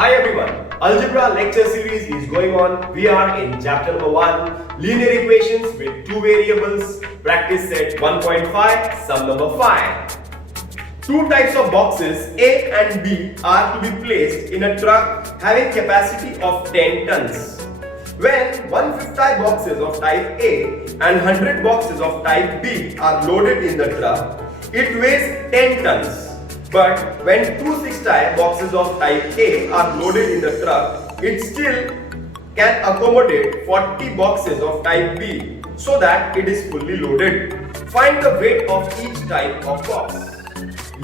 Hi everyone, Algebra lecture series is going on. We are in chapter number 1, linear equations with two variables, practice set 1.5, sum number 5. Two types of boxes A and B are to be placed in a truck having capacity of 10 tons. When 150 boxes of type A and 100 boxes of type B are loaded in the truck, it weighs 10 tons. But when 260 boxes of type A are loaded in the truck, it still can accommodate 40 boxes of type B so that it is fully loaded. Find the weight of each type of box.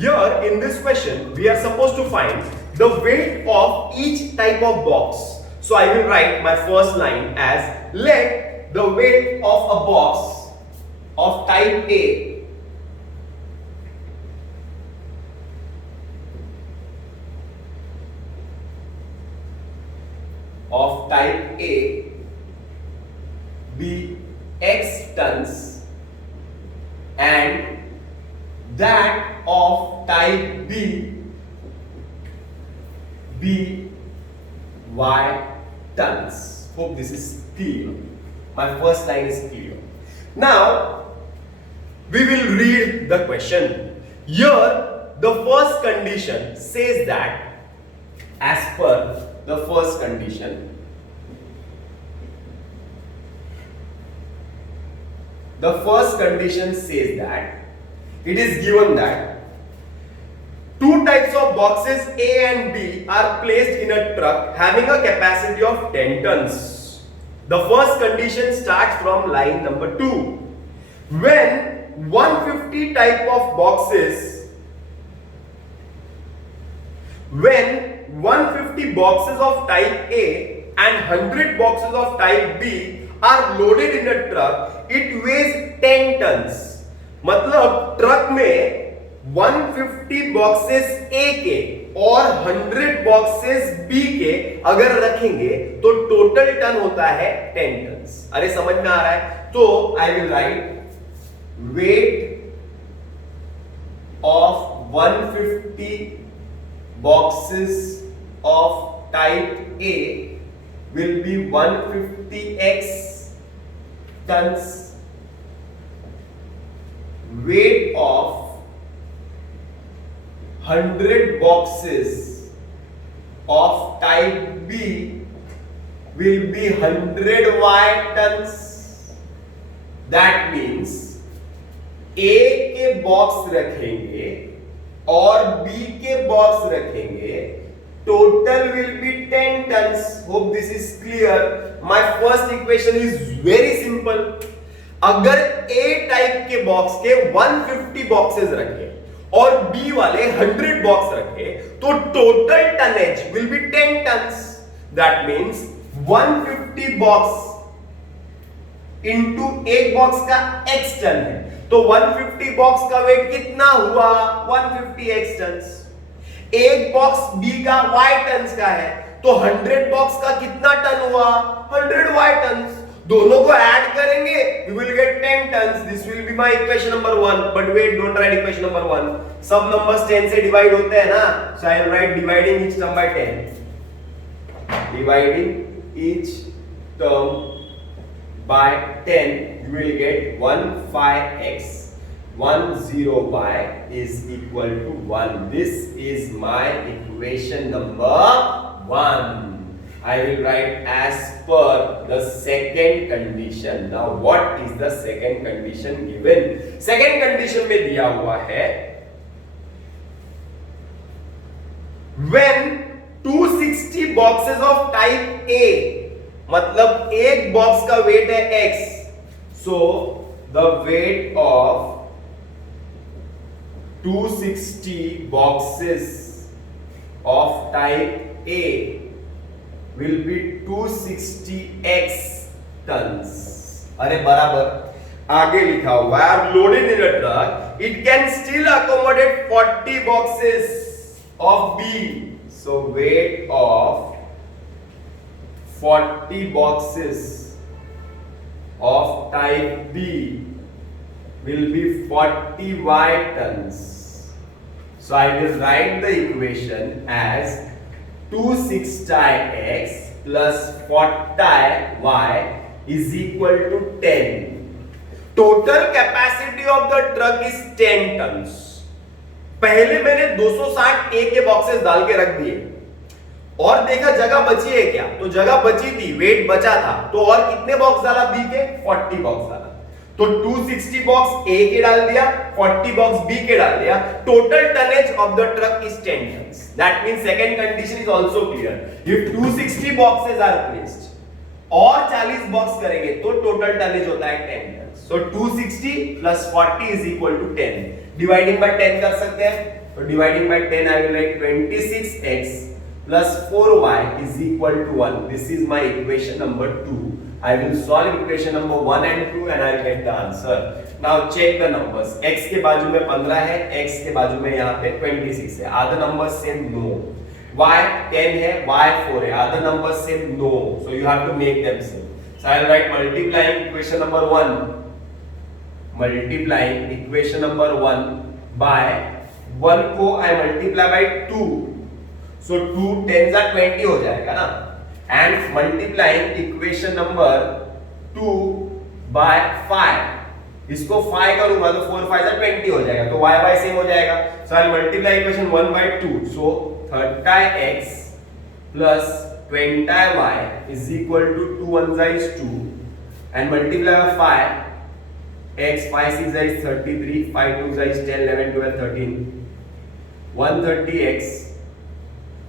Here in this question, we are supposed to find the weight of each type of box. So I will write my first line as let the weight of a box of type A be X tons and that of type B be Y tons. Hope this is clear. My first line is clear. Now we will read the question. Here the first condition says that as per the first condition, says that it is given that two types of boxes A and B are placed in a truck having a capacity of 10 tons. The first condition starts from line number 2. When 150 type of boxes, when 150 boxes of type A and 100 boxes of type B are loaded in a truck, it weighs 10 tons. मतलब truck में 150 boxes A के और 100 boxes B के अगर रखेंगे तो total ton होता है 10 टन्स. अरे समझ में आ रहा है? तो आई will right weight of 150 boxes of type A will be 150x tons. Weight of 100 boxes of type B will be 100y tons. That means A के बॉक्स रखेंगे और B के बॉक्स रखेंगे, total will be 10 tons. Hope this is clear. My first equation is very simple. अगर A type के box के 150 boxes रखे और B वाले 100 बॉक्स रखे तो total tonnage will be 10 tons. That means 150 box into एक बॉक्स का x टन है, तो 150 बॉक्स का वेट कितना हुआ? 150x tons. एक बॉक्स B का y टन्स का है, तो 100 बॉक्स का कितना टन हुआ? 100y turns. दोनों को ऐड करेंगे, we will get 10 tons. This will be my equation number 1. But wait, don't write equation number 1. सब numbers 10 से divide होते हैं ना, so I will write dividing each term by 10. Dividing each term by 10, you will get 15x. 10y is equal to 1. This is my equation number 1. I will write as per the second condition. Now what is the second condition given? Second condition में दिया हुआ है when 260 boxes of type A, मतलब एक box का wait है x, so the weight of 260 boxes of type A will be 260x tons. अरे बराबर आगे लिखा हुआ है are loaded in a truck, it can still accommodate 40 boxes of B. So weight of 40 boxes of type B will be 40y tons. So I will write the equation as 260x plus 40y is equal to 10. Total capacity of the truck is 10 tons. पहले मैंने 260 A के boxes डाल के रख दिए और देखा जगह बची है क्या, तो जगह बची थी, वेट बचा था, तो और कितने बॉक्स डाला बी के? 40 बॉक्स डाला। तो 260 बॉक्स ए के डाल दिया, 40 बॉक्स बी के डाल दिया। Total tonnage of the truck is 10 tons. That means second condition is also clear. If 260 boxes are placed और 40 बॉक्स करेंगे तो टोटल टनेज होता है 10 tons. So 260 plus 40 is equal to 10. Dividing by 10 कर सकते हैं, तो dividing by 10 I will write 26x plus 4y is equal to 1. This is my equation number 2. I will solve equation number 1 and 2 and I will get the answer. Now check the numbers. X के बाजू में 15 है, X के बाजू में यहाँ पे 26 है. Are the numbers same? No. Y 10 है, Y 4 है. Are the numbers same? No. So you have to make them same. So I will write multiplying equation number 1. Multiplying equation number 1 by 1 को I multiply by 2. So 2 10s are 20 हो जाएगा ना, and multiplying equation number 2 by 5. इसको 5 करूंगा तो 4 5 are 20 हो जाएगा, तो y y सेम हो जाएगा. So I'll multiply equation 1 by 2. So 30x plus 20y is equal to 2 1 is 2 and multiply by 5. X 5 6 is 33, 5 2 is 10, 11 12 13. 130x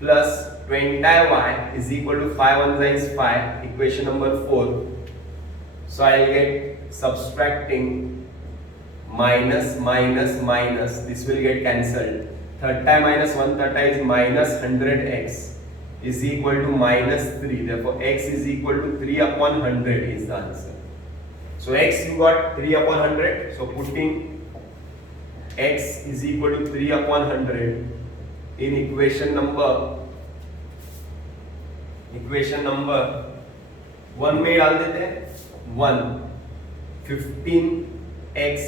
plus 20y is equal to 5 1 is 5, equation number 4. So I'll get subtracting minus minus minus, this will get cancelled. 30 minus 130 is minus 100x is equal to minus 3. Therefore x is equal to 3 upon 100 is the answer. So x you got 3 upon 100. So putting x is equal to 3 upon 100 in equation number 1 में डाल देते हैं. 1 15x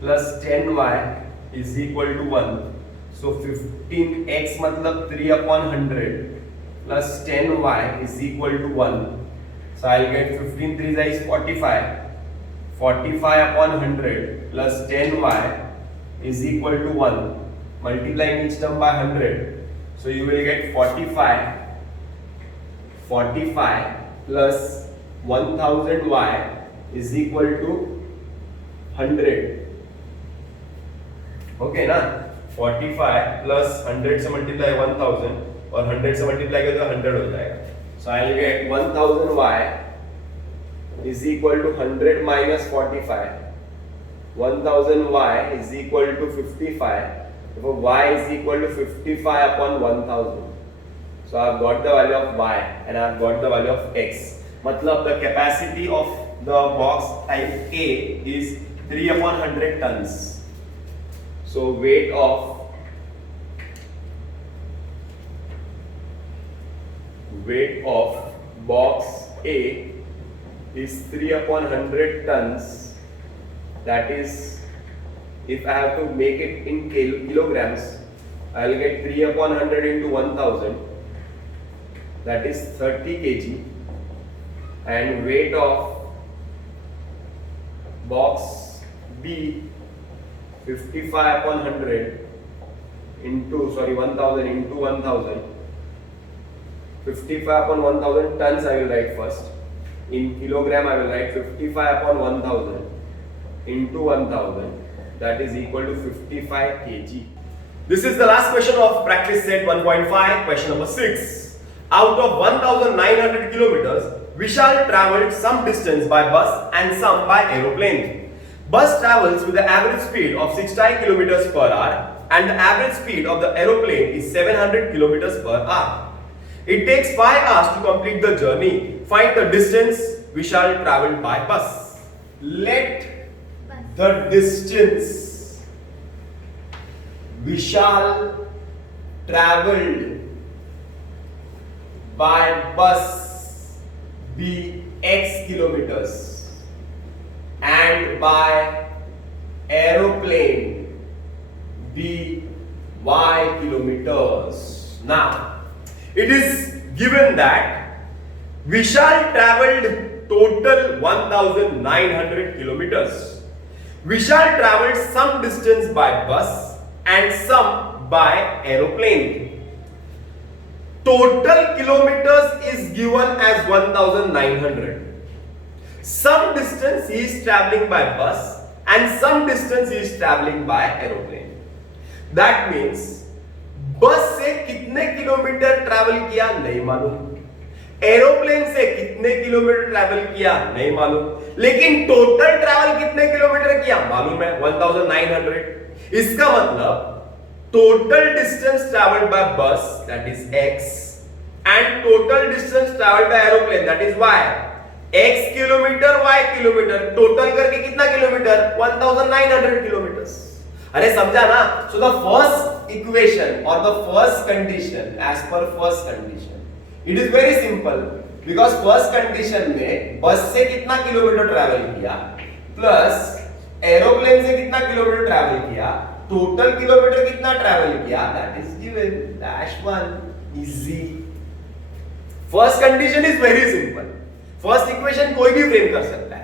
plus 10y is equal to 1. So 15x मतलब 3 upon 100 plus 10y is equal to 1. So I'll get 15 3 is 45. 45 upon 100 plus 10y is equal to 1. Multiplying each term by 100. So you will get 45 plus 1000y is equal to 100. Okay ना? 45 plus 100 से multiply 1000 और 100 से multiply करें तो 100 हो जाएगा. So I will get 1000y is equal to 100 minus 45. 1000y is equal to 55. Therefore y is equal to 55 upon 1000. So I have got the value of y and I have got the value of x. मतलब the capacity of the box type A is 3 upon 100 tons. So weight of box A is 3 upon 100 tons. That is, if I have to make it in kilograms, I will get 3 upon 100 into 1000. That is 30 kg. And weight of box B 55 upon 100 into 1000 into 1000. 55 upon 1000 tons I will write first. In kilogram I will write 55 upon 1000 into 1000. That is equal to 55 kg. This is the last question of practice set 1.5. Question number 6. Out of 1900 kilometers, Vishal travelled some distance by bus and some by aeroplane. Bus travels with the average speed of 60 km per hour and the average speed of the aeroplane is 700 km per hour. It takes 5 hours to complete the journey. Find the distance Vishal travelled by bus. Let the distance Vishal travelled by bus be x kilometers and by aeroplane be y kilometers. Now, It is given that Vishal traveled total 1900 kilometers. Vishal traveled some distance by bus and some by aeroplane. Total kilometers is given as 1900. Some distance he is traveling by bus and some distance he is traveling by aeroplane. That means बस से कितने kilometre travel किया नहीं मालूम, aeroplane से कितने kilometre travel किया नहीं मालूम, लेकिन टोटल ट्रैवल कितने किलोमीटर किया मालूम है 1900. इसका मतलब total distance travelled by bus that is x and total distance travelled by aeroplane that is y. x kilometre y kilometre, total करके कितना किलोमीटर 1900 किलोमीटर्स. अरे समझा ना. सो द फर्स्ट इक्वेशन और the first condition as per first condition it is very simple, because first condition में bus से कितना kilometre travel किया प्लस एरोप्लेन से कितना किलोमीटर ट्रैवल किया, टोटल किलोमीटर कितना ट्रैवल किया that is given dash 1. Easy. First condition is very simple. First equation कोई भी फ्रेम कर सकता है.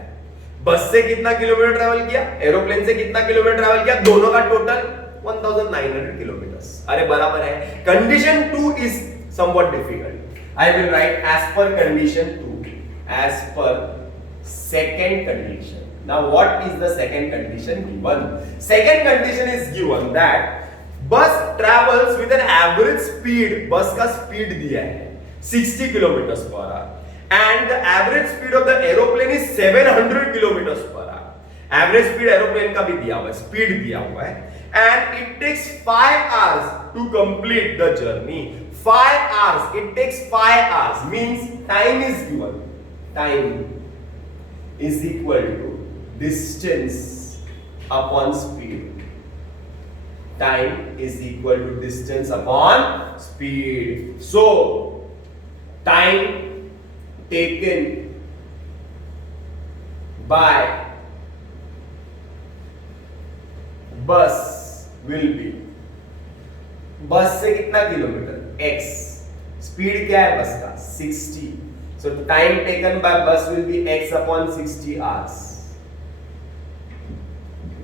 बस से कितना किलोमीटर ट्रैवल किया, एरोप्लेन से कितना किलोमीटर ट्रैवल किया, दोनों का टोटल 1900 किलोमीटर्स. अरे बराबर है. Condition 2 is somewhat difficult. I will write as per condition 2 as per second condition. Now what is the second condition given? Second condition is given that bus travels with an average speed, bus का speed दिया है 60 kilometres per hour and the average speed of the aeroplane is 700 kilometers per hour. Average speed aeroplane का भी दिया हुआ है, speed दिया हुआ है, and it takes 5 hours to complete the journey. 5 hours. It takes 5 hours. Means time is given. Time is equal to distance upon speed. Time is equal to distance upon speed. So time taken by bus will be, बस से कितना kilometre x, speed क्या है बस का 60. so time taken by bus will be x upon 60 hours.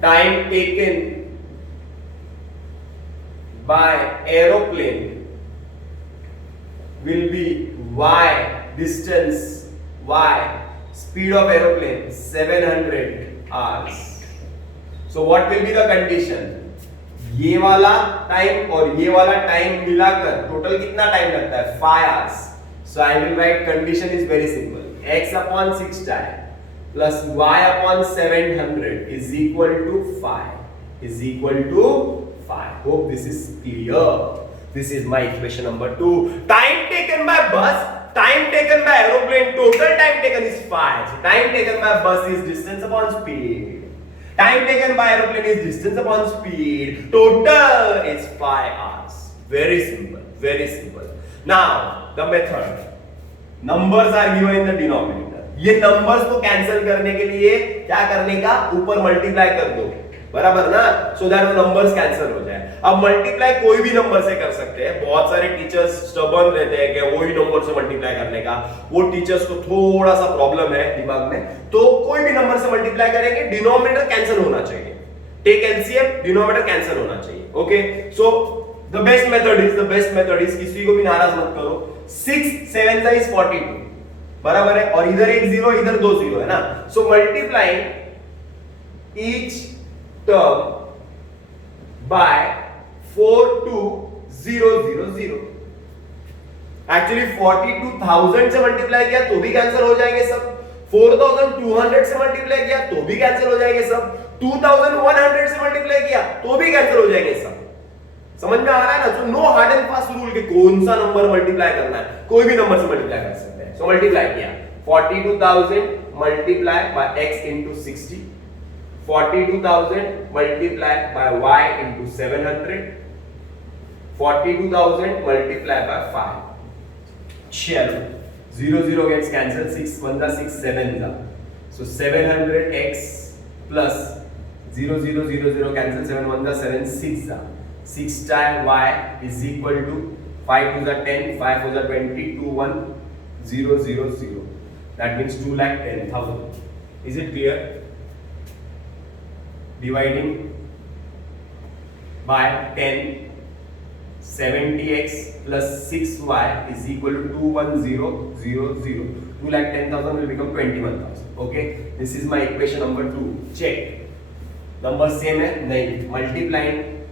time taken by aeroplane will be y, distance y, speed of aeroplane 700 hours. so what will be the condition? ये वाला time और ये वाला time मिलाकर total कितना time लगता है 5 hours. so I will write condition is very simple. x upon 6 time plus y upon 700 is equal to 5 is equal to 5. hope this is clear. This is my equation number 2. Time taken by bus, time taken by aeroplane, total time taken is 5. So time taken by bus is distance upon speed. Time taken by aeroplane is distance upon speed. Total is 5 hours. Very simple. Very simple. Now the method. Numbers are given in the denominator. ये numbers को cancel करने के लिए क्या करने का? ऊपर multiply कर दो. बराबर ना. सो दैट वो नंबर्स कैंसिल हो जाए. अब मल्टीप्लाई कोई भी नंबर से कर सकते हैं. बहुत सारे टीचर्स स्टबर्न रहते हैं कि वही नंबर से मल्टीप्लाई करने का. वो टीचर्स को थोड़ा सा प्रॉब्लम है दिमाग में, तो कोई भी नंबर से मल्टीप्लाई करेंगे, डिनोमिनेटर कैंसिल होना चाहिए. टेक एलसीएम, डिनोमिनेटर कैंसिल होना चाहिए. Okay. So the best method is किसी को भी नाराज मत करो. 6 7 is 42 बराबर है, और इधर एक जीरो इधर दो जीरो है ना. So multiplying each term by 42000. Actually 42,000 से मल्टीप्लाई किया तो भी कैंसिल हो जाएंगे सब. 4,200 से मल्टीप्लाई किया तो भी कैंसिल हो जाएंगे सब. 2,100 से मल्टीप्लाई किया तो भी कैंसिल हो जाएंगे सब. समझ में आ रहा है ना. So no hard and fast rule कि कौन सा नंबर मल्टीप्लाई करना है. कोई भी नंबर से मल्टीप्लाई कर सकते हैं. सो मल्टीप्लाई किया 42,000 multiply by x into 60. 42,000 multiplied by y into 700. 42,000 multiplied by 5. चलो 0 gets cancelled. 6 1 जा 6 7 जा. So 700x plus 0 cancel. 7 1 जा 7 6 जा. 6 times y is equal to 5 2s are 10, 5 4s are 20, 2 1 0 0 0. That means 2,10,000. Is it clear? Dividing by 10, 70x plus 6y is equal to 21000. 2,10,000 will become 21,000. Okay, this is my equation number 2. Check. Number same है नहीं. Multiplying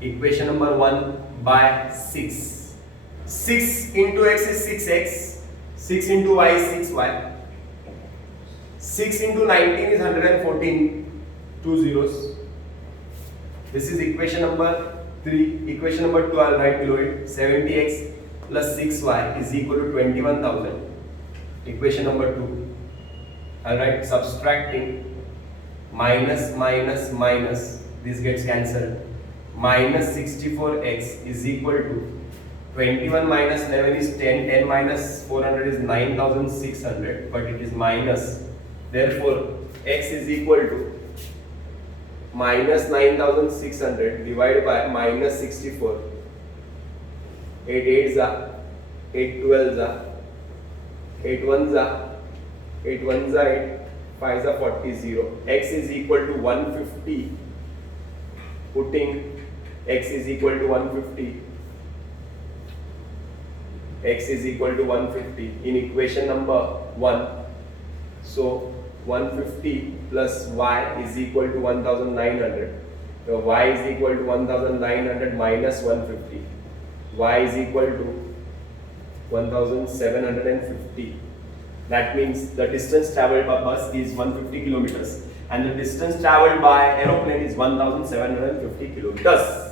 equation number 1 by 6. 6 into x is 6x. 6 into y is 6y. 6 into 19 is 114. 2 zeros. This is equation number 3. Equation number 2 I'll write below it. 70x plus 6y is equal to 21,000. Equation number 2. I'll write subtracting minus minus minus. This gets cancelled. Minus 64x is equal to 21 minus 11 is 10. 10 minus 400 is 9,600. But it is minus. Therefore, x is equal to minus 9,600 divided by minus 64. 8 8s are 8 12s are 8 1s are 8 1s are 8 5s are 40 0. X is equal to 150. Putting x is equal to 150. X is equal to 150 in equation number 1. So 150 plus y is equal to 1900. So y is equal to 1900 minus 150. Y is equal to 1750. That means the distance traveled by bus is 150 kilometers and the distance traveled by aeroplane is 1750 kilometers.